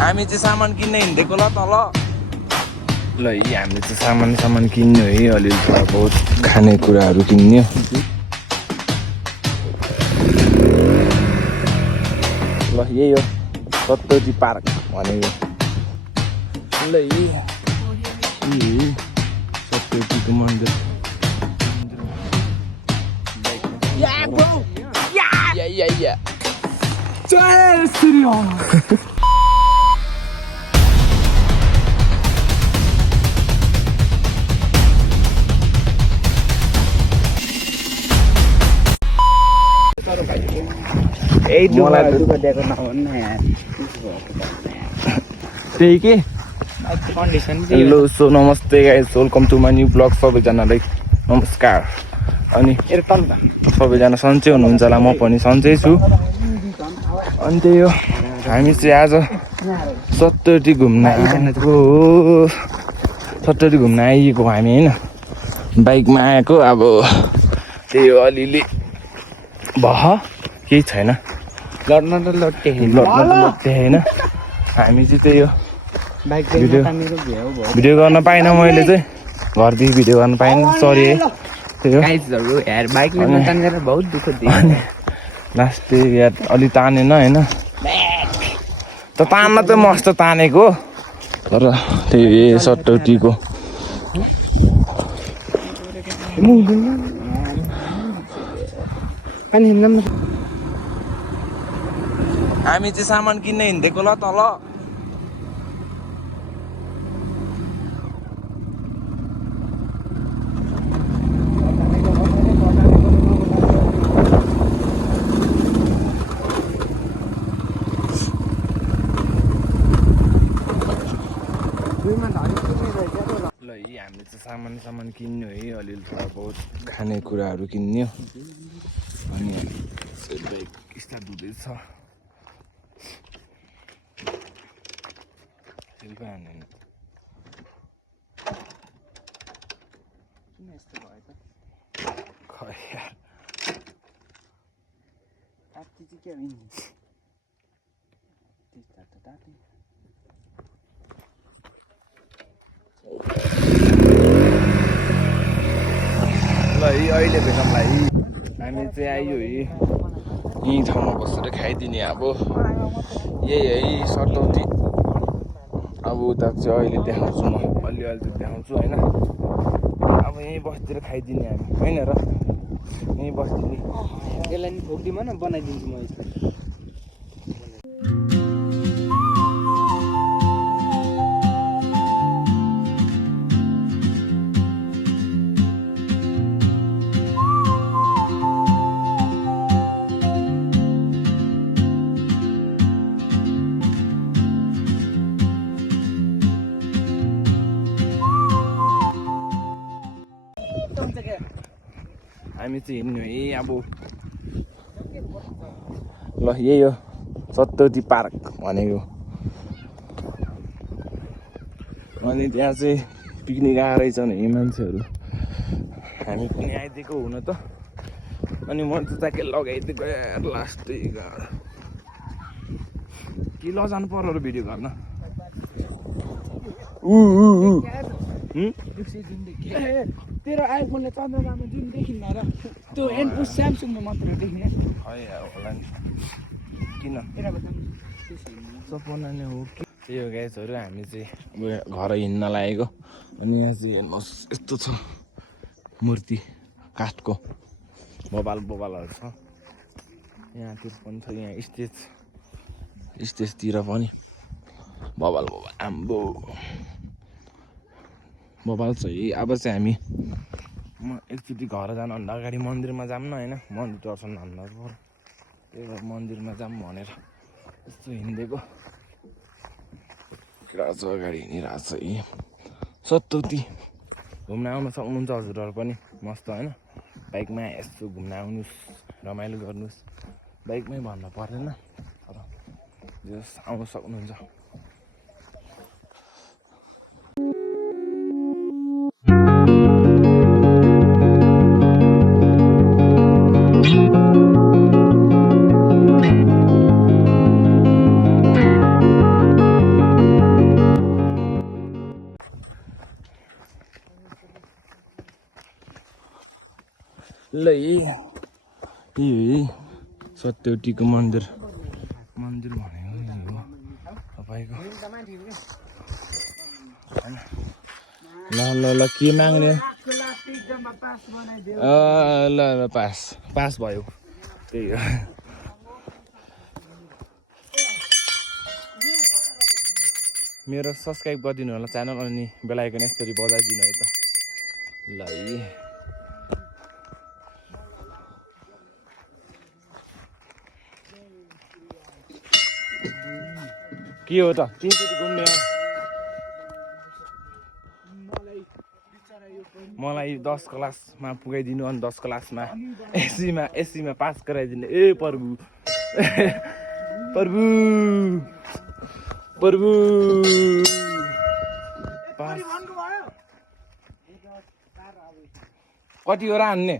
हामी चाहिँ सामान किन्न हिँडेको ल तल ल हामीले चाहिँ सामान किन्यो है अलिअलि थोडा बहुत खानेकुराहरू किन्यो ल यही हो सत्तरी पार्क भनेको ल यही सत्तरीको मन्दिर जय श्री राम त्यही के हेलो सो नमस्ते guys welcome to my new blog सबैजनालाई नमस्कार अनि सबैजना सन्चै हुनुहुन्छ होला म पनि सन्चै छु अनि त्यही हो हामी चाहिँ आज सत्तरी घुम्न आइएको हामी होइन बाइकमा आएको अब त्यही हो अलिअलि केही छैन लड्न त लट्टे होइन हामी चाहिँ त्यही हो भिडियो गर्न पाइनँ मैले चाहिँ घरदेखि भिडियो गर्न पाइनँ सरी है त्यही हो लास्ट यार अलि तानेन होइन त तान्न त मस्त तानेको तर त्यही सट्टौटीको हामी चाहिँ सामान किन्न हिँडेको ल तल ल हामीले चाहिँ सामान किन्यो है अलिअलि थोडा बहुत खानेकुराहरू किन्यो अनि बाइक स्टार्ट हुँदैछ ल अहिले भेटौँला हामी चाहिँ आइयो यही ठाउँमा बसेर खाइदिने अब यही है सटौटी अब उता चाहिँ अहिले देखाउँछु म अलिअलि चाहिँ देखाउँछु होइन अब यहीँ बसतिर खाइदिने हामी होइन र यहीँ बसिदिने यसलाई नि ठोकिदिउँ न बनाइदिन्छु म यसलाई हामी चाहिँ हिँड्नु है अब ल यही हो सत्तरी पार्क भनेको अनि त्यहाँ चाहिँ पिकनिक आएर रहेछन् है मान्छेहरू हामी पनि आइदिएको हुन त अनि म त के लगाइदिएको यार लास्टै के लजानु पर्यो भिडियो गर्न तेरो आइफोनले चन्द्रमामा जुन देखिन्न र त्यो एन्ड स्यामसङमा मात्र देखिने होला नि किन सपना नै हो कि त्यही हो गाइसहरू हामी चाहिँ घर हिँड्न लागेको अनि यहाँ चाहिँ हेर्नुहोस् यस्तो छ मूर्ति काठको बबालहरू छ यहाँतिर पनि छ यहाँ स्टेजतिर पनि बबाल आम्बो बबाल छ है अब चाहिँ हामी म एकचोटि घर जानुभन्दा अगाडि मन्दिरमा जाऊँ न होइन मन्दिर दर्शन भन्दा पर्यो त्यही भएर मन्दिरमा जाऊँ भनेर यस्तो हिँडेको रहेछ अगाडि हिँडिरहेको छ है सत्तौती घुम्न आउन सक्नुहुन्छ हजुरहरू पनि मस्त होइन बाइकमा यस्तो घुम्न आउनुहोस् रमाइलो गर्नुहोस् बाइकमै भन्नु पर्दैन तर जस आउन सक्नुहुन्छ ल यही सत्यवतीको मन्दिर भनेको यही हो तपाईँको ल ल ल के माग्ने ल ल पास भयो त्यही हो मेरो सब्सक्राइब गरिदिनु होला च्यानल अनि बेल आइकन यसरी बजाइदिनु है त ल के हो त तिनचोटि घुम्ने हो मलाई 10 क्लासमा पुगाइदिनु अनि 10 क्लासमा एसीमा पास गराइदिनु ए प्रभु प्रभु प्रभु कतिवटा हान्ने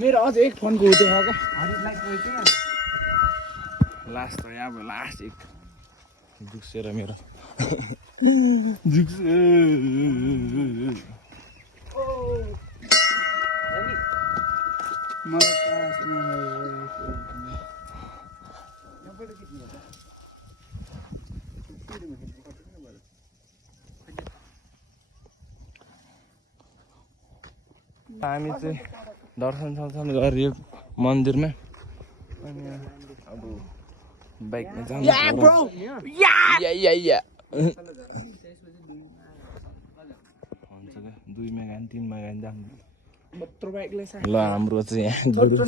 मेरो अझ एक फोनको हुँदैन क्या लास्ट त यहाँ भयो लास्ट एक दुख्सेर मेरो दुख्छ हामी चाहिँ दर्शन गरियो मन्दिरमा अनि अब बाइकमा जानु दुई मेगान 3 मेगान जानु ल हाम्रो चाहिँ यहाँ गुरु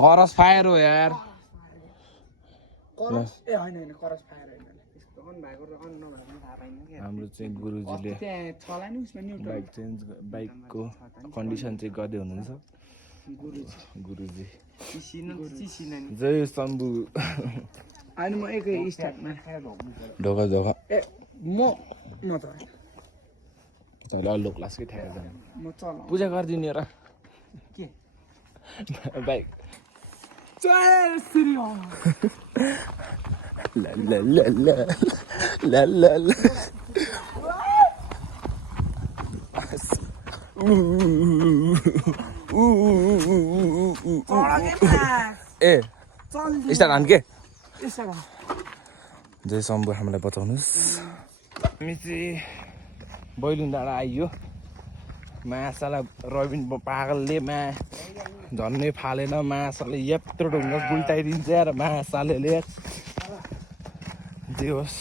करस फायर हो यार हाम्रो चाहिँ गुरुजीले बाइकको कन्डिसन चेक गर्दै हुनुहुन्छ गुरुजी जय शम्भु अनि म एकै स्टार्टमा ढोका ए म न त तैँले अल्लो क्लासकै ठ्याएर जाने म चलाउ पूजा गरिदिने र के बाइक जय श्री ल ल ल ल ल ल ल ए स्टार्ट हान के जय शम्भु हामीलाई बचाउनुहोस् हामी चाहिँ बैलुङ डाँडा आइयो माछालाई रबिन पागलले झन्नै फालेन माछाले यत्रो ढुङ्गा गुल्टाइदिन्छ यार माछाले जे होस्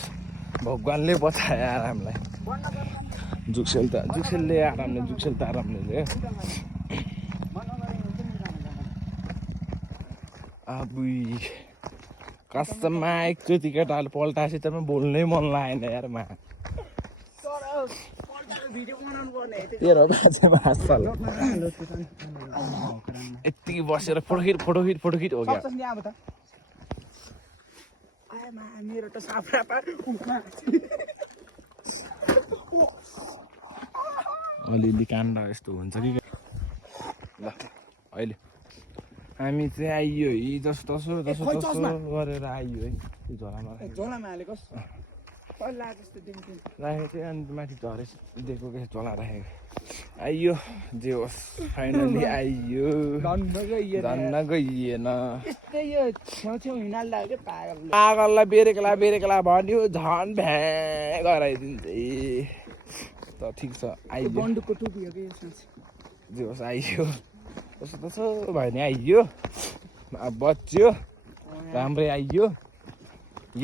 भगवान्ले बचायो यार हामीलाई जुक्सेल त आरामले अबुई कसममा एकचोटि केटाले पल्टाएपछि त बोल्नै मन लागेन यार यत्तिकै बसेर फोटोखिट हो क्या अलिअलि काण्ड यस्तो हुन्छ कि ल अहिले हामी चाहिँ आइयो जस्तो गरेर आइयो है झोलामा हालेको राखेको थियो अनि माथि झरेस दिएको के झोला राखेको आइयो जे होस् फाइनली आइयो धन्न गइएन पागललाई बेरेकला भन्यो झन् भ्या गराइदिन्छ त ठिक छ आइयो बन्दुकको टोपी हो कि जे होस् आइयो जस्तो भयो नि आइयो बच्यो राम्रै आइयो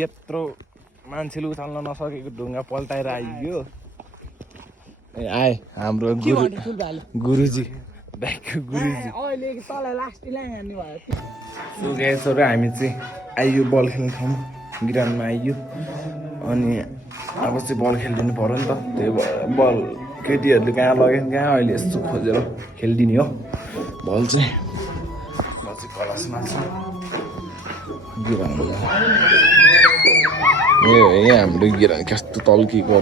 यत्रो मान्छेले उचाल्न नसकेको ढुङ्गा पल्टाएर आइयो ए आए हाम्रो गुरुजी बाइकको गुरुजी सो गाइसहरु हामी चाहिँ आइयो बल खेल्ने ठाउँ ग्राउन्डमा आइयो अनि अब चाहिँ बल खेलिदिनु पर्यो नि त त्यो बल केटीहरूले कहाँ लग्यो कहाँ अहिले यस्तो खोजेर खेलिदिने हो बल चाहिँ म चाहिँ कलसमा छ ग्राउन्डमा ए यहाँ हाम्रो ग्राउन्ड कस्तो तल्किएको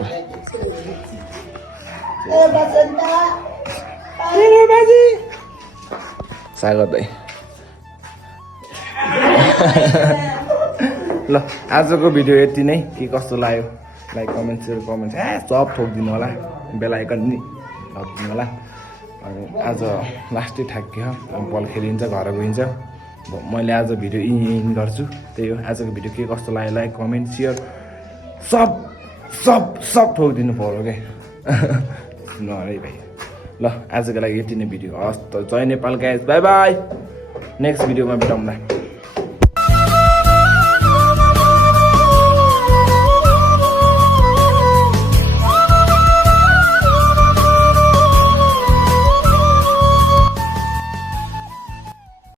सागर दाइ ल आजको भिडियो यति नै के कस्तो लाग्यो लाइक कमेन्ट सेयर कमेन्ट सब ठोकिदिनु होला बेल आइकन नि ठोकिदिनु होला अनि आज लास्टै थाक्यो बल खेलिन्छ घर गइन्छ मैले आज भिडियो इन गर्छु त्यही हो आजको भिडियो के कस्तो लाग्यो लाइक कमेन्ट सेयर सब सब सब ठोकिदिनु पर्यो क्या नरे भाइ ल आजको लागि यति नै भिडियो हस् त जय Nepal guys bye bye next भिडियोमा भेटौँला